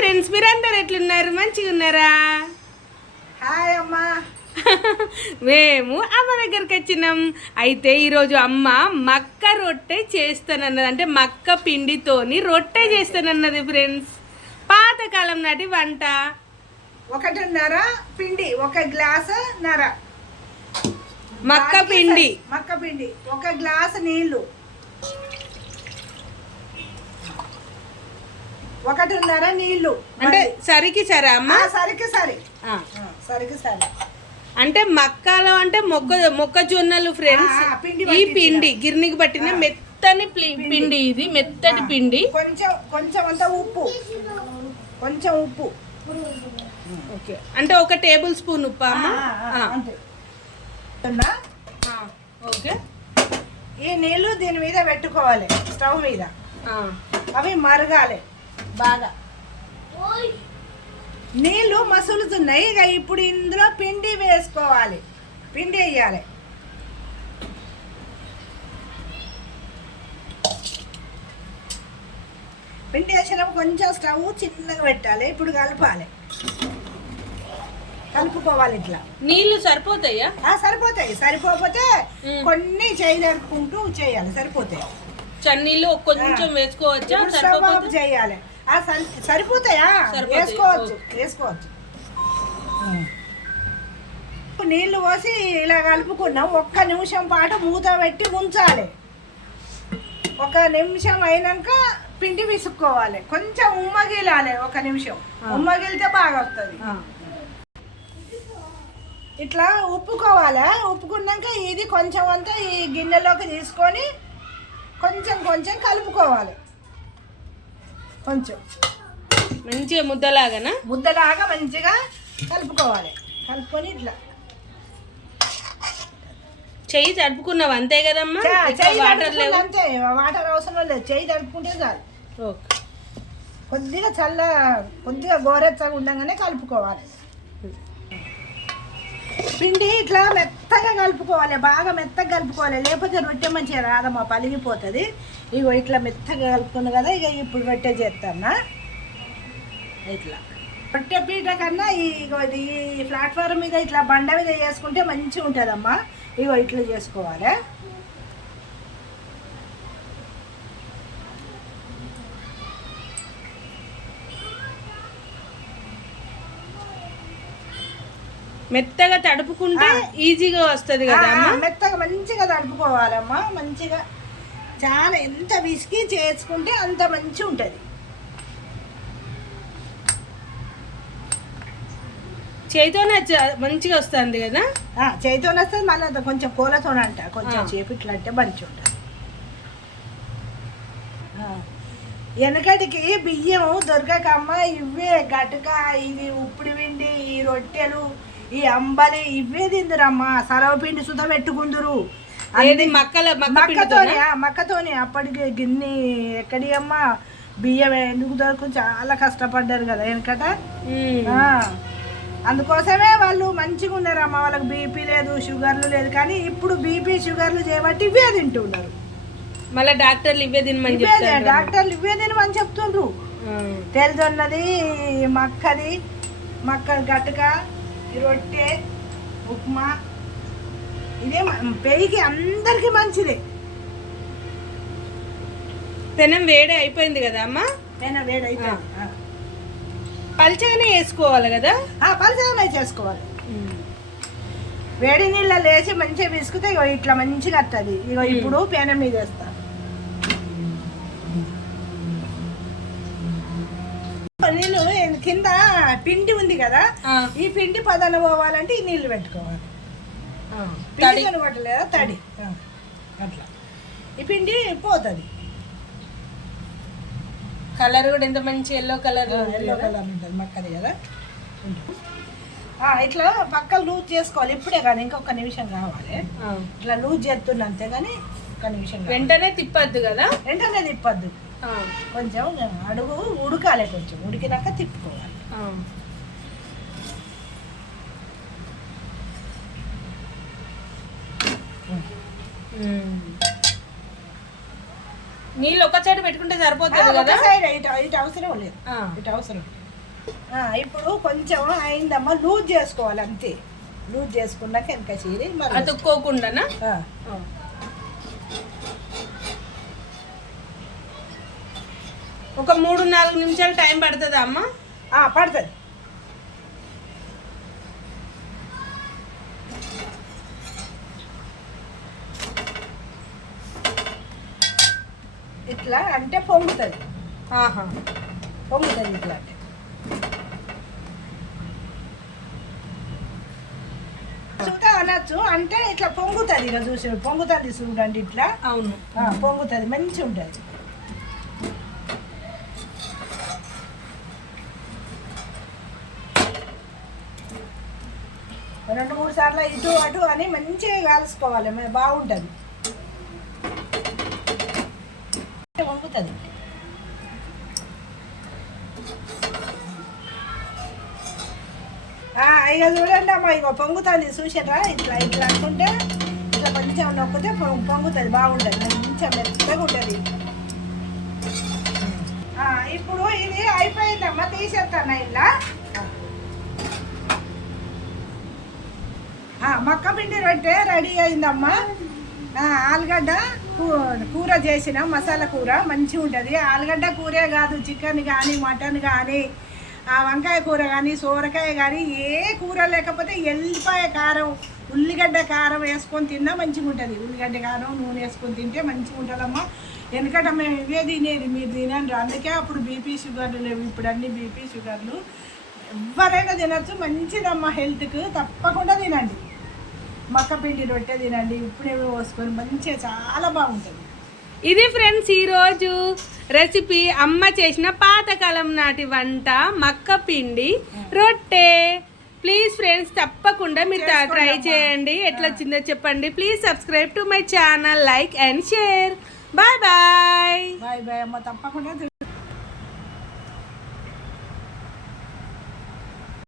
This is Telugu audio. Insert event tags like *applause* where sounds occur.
ఫ్రెండ్స్ మీరందరు ఎట్లున్నారు? మంచిగా ఉన్నారా? హాయ్ అమ్మా. *laughs* మేము అమ్మ దగ్గరికి వచ్చినాం. అయితే ఈరోజు అమ్మ మక్క రొట్టె చేస్తానన్నది. అంటే మక్క పిండితోని రొట్టె చేస్తానన్నది ఫ్రెండ్స్. పాతకాలం నాటి వంట. ఒకటిన్నర పిండి ఒక గ్లాసు నర. మక్క పిండి. మక్క పిండి ఒక గ్లాసు నీళ్ళు. ఒకటిన్నర నీళ్ళు అంటే సరికి సరే అమ్మ? సరికి సరి. సరికి సరి. అంటే మక్కలో అంటే మొక్క మొక్కజొన్నలు ఫ్రెండ్స్ ఈ. పిండి గిర్నికి పట్టిన మెత్తని పిండి. ఇది మెత్తటి పిండి. కొంచెం కొంచెం అంత ఉప్పు. కొంచెం ఉప్పు. ఓకే. అంటే ఒక టేబుల్ స్పూన్ ఉప్పు అమ్మ? ఓకే. ఈ నీళ్ళు దీని మీద పెట్టుకోవాలి స్టవ్ మీద. అవి మరగాలి. బాగా. నీళ్ళు మసులుతున్నాయి. ఇక ఇప్పుడు ఇందులో పిండి వేసుకోవాలి. పిండి వేయాలి. పిండి వేసినప్పుడు కొంచెం స్టవ్ చిన్నగా పెట్టాలి. ఇప్పుడు కలపాలి. కలుపుకోవాలి ఇట్లా. నీళ్ళు సరిపోతాయా? ఆ, సరిపోతాయి. సరిపోతే. కొన్ని చేయి జరుపుకుంటూ చేయాలి. సరిపోతాయి. చన్నీళ్ళు కొంచెం వేసుకోవచ్చా? చేయాలి. సరిపోతాయా? సరిపోతాయి, వేసుకోవచ్చు వేసుకోవచ్చు. నీళ్ళు పోసి ఇలా కలుపుకున్నాం. ఒక్క నిమిషం పాటు మూత పెట్టి ఉంచాలి ఒక నిమిషం అయినాక పిండి విసుక్కోవాలి. కొంచెం ఉమ్మగిలాలి ఒక నిమిషం. ఉమ్మగిలితే బాగా వస్తుంది. ఇట్లా ఉప్పుకోవాలి? ఉప్పుకున్నాక ఇది కొంచెం అంతా ఈ గిన్నెలోకి తీసుకొని కొంచెం కొంచెం కలుపుకోవాలి. కొంచెం. మంచిగా ముద్దలాగానా? ముద్దలాగా మంచిగా కలుపుకోవాలి. కలుపుకొని ఇట్లా. చెయ్యి తడుపుకున్నావు? అంతే కదమ్మా? వాటర్ లేవు. అంతే. వాటర్ అవసరం లేదు. చెయ్యి తడుపుకుంటే చాలు. ఓకే. కొద్దిగా చల్ల కొద్దిగా గోరెచ్చగా ఉండగానే కలుపుకోవాలి. పిండి ఇట్లా మెత్తగా కలుపుకోవాలి. బాగా మెత్తగా కలుపుకోవాలి. లేకపోతే రొట్టె మంచిగా రాదమ్మా పలిగిపోతుంది. ఇగో ఇట్లా మెత్తగా కలుపుకుంది కదా ఇక ఇప్పుడు రొట్టె చేస్తానా ఇట్లా. రొట్టె పీట కన్నా ఈ ఇగో ఇది ప్లాట్ఫామ్ మీద ఇట్లా బండ మీద చేసుకుంటే మంచిగా ఉంటుందమ్మా. ఇగో ఇట్లా చేసుకోవాలి. మెత్తగా తడుపుకుంటే. ఈజీగా వస్తది కదా మెత్తగా మంచిగా తడుపుకోవాలమ్మా మంచిగా. చాలా ఎంత విసికి చేసుకుంటే అంత మంచి ఉంటుంది చేతితోనే మంచిగా వస్తుంది కదా చేతితో వస్తుంది మళ్ళీ కొంచెం కూలతో అంట కొంచెం ఆ. చేపు ఇట్లా అంటే మంచి ఉంటుంది. వెనకటికి బియ్యం దొరకకమ్మ ఇవే గటక ఇవి ఉప్పుడు పిండి ఈ రొట్టెలు ఈ అంబలి ఇవే తిందురమ్మ సరవ పిండి సుత పెట్టుకుందురు ఏది? మక్కల మక్క మక్కతోని మక్కతోని అప్పటికి గిన్ని ఎక్కడి అమ్మ బియ్యం ఎందుకు దొరకు చాలా కష్టపడ్డారు కదా వెనకట. అందుకోసమే వాళ్ళు మంచిగా ఉన్నారు అమ్మ. వాళ్ళకి బీపీ లేదు షుగర్లు లేదు. కానీ ఇప్పుడు బీపీ షుగర్లు చేయబట్టి ఇవే తింటున్నారు. మళ్ళీ డాక్టర్లు ఇవే తినమని డాక్టర్లు ఇవే తినమని చెప్తుండ్రు. ఆ. తెల్లదొన్నది మక్కది మక్క గట్టక రొట్టె ఉప్మా ఇదే పెయికి అందరికీ మంచిదే. పెనం వేడి అయిపోయింది కదా అమ్మా? నేను వేడైతే పల్చగానే వేసుకోవాలి కదా? పలసగా చేసుకోవాలి. వేడి నీళ్ళ లేచి మంచిగా విసుకుతే ఇగో ఇట్లా మంచిగా వస్తుంది ఇగో ఇప్పుడు పెనం మీద వేస్తా. నీళ్ళు కింద పిండి ఉంది కదా. ఈ పిండి పదన పోవాలంటే ఈ నీళ్ళు పెట్టుకోవాలి. తడి. కనబడలేదా తడి. అట్లా. ఈ పిండి పోతుంది. కలర్ కూడా ఎంత మంచి ఎల్లో కలర్ ఎల్లో కలర్ ఉంటుంది మక్కది కదా. ఇట్లా పక్కలు లూజ్ చేసుకోవాలి. ఇప్పుడే కానీ ఇంకొక నిమిషం కావాలి. ఇట్లా లూజ్ చేస్తున్నా అంతే కానీ ఒక నిమిషం. వెంటనే తిప్పద్దు కదా? వెంటనే తిప్పద్దు. కొంచెం అడుగు ఉడకాలి కొంచెం. ఉడికినాక తిప్పుకోవాలి. నీళ్ళు ఒక సైడ్ పెట్టుకుంటే సరిపోతుంది కదా? సైడ్ ఇటు ఇటు అవసరం లేదు. ఇటు అవసరం. ఇప్పుడు కొంచెం అయిందమ్మా లూజ్ చేసుకోవాలి అంతే. లూజ్ చేసుకున్నాక వెనక చీరి మరి అతుక్కోకుండానా ఆ, ఒక మూడు నాలుగు నిమిషాలు టైం పడుతుందా అమ్మ? పడుతుంది. ఇట్లా అంటే పొంగుతుంది. ఆహా. పొంగుతుంది ఇట్లా. అంటే చూస్తే అనొచ్చు. అంటే ఇట్లా పొంగుతుంది ఇక చూసి పొంగుతుంది చూడండి ఇట్లా. అవును. పొంగుతుంది. మంచి ఉంటుంది. రెండు మూడు సార్లు ఇటు అటు అని మంచిగా కాల్చుకోవాలి. బాగుంటుంది. పొంగుతుంది ఇక చూడండి అమ్మా ఇక పొంగుతుంది చూసారా ఇట్లా ఇట్లా అనుకుంటే ఇట్లా కొంచెం నొక్కితే పొంగుతుంది బాగుంటుంది మంచిగా మెత్తగా ఉంటుంది ఆ, ఇప్పుడు ఇది అయిపోయిందమ్మా తీసేస్తాను ఇలా మక్క పిండి రొట్టె రెడీ అయిందమ్మా ఆలుగడ్డ కూ- కూర చేసిన మసాలా కూర మంచిగా ఉంటుంది. ఆలుగడ్డ కూరే కాదు చికెన్ కానీ మటన్ కానీ ఆ వంకాయ కూర కానీ సోరకాయ కానీ ఏ కూర లేకపోతే ఎల్లిపాయ కారం ఉల్లిగడ్డ కారం వేసుకొని తిన్నా మంచిగా ఉంటుంది. ఉల్లిగడ్డ కారం నూనె వేసుకొని తింటే మంచిగా ఉంటుందమ్మా. ఎందుకంటే మేము ఇవే తినేది మీరు తినండి అందుకే అప్పుడు బీపీ షుగర్లు లేవు ఇప్పుడు అన్ని బీపీ షుగర్లు. ఎవరైనా తినచ్చు మంచిదమ్మా హెల్త్కు. తప్పకుండా తినండి. మక్క పిండి రొట్టె తినండి ఇప్పుడే పోసుకొని మంచిగా చాలా బాగుంటుంది. ఇది ఫ్రెండ్స్ ఈరోజు రెసిపీ అమ్మ చేసిన పాతకాలం నాటి వంట మక్క పిండి రొట్టె. ప్లీజ్ ఫ్రెండ్స్ తప్పకుండా మీరు ట్రై చేయండి. ఎట్లా వచ్చిందో చెప్పండి. Please subscribe to my channel like and share. Bye bye. Bye bye అమ్మ తప్పకుండా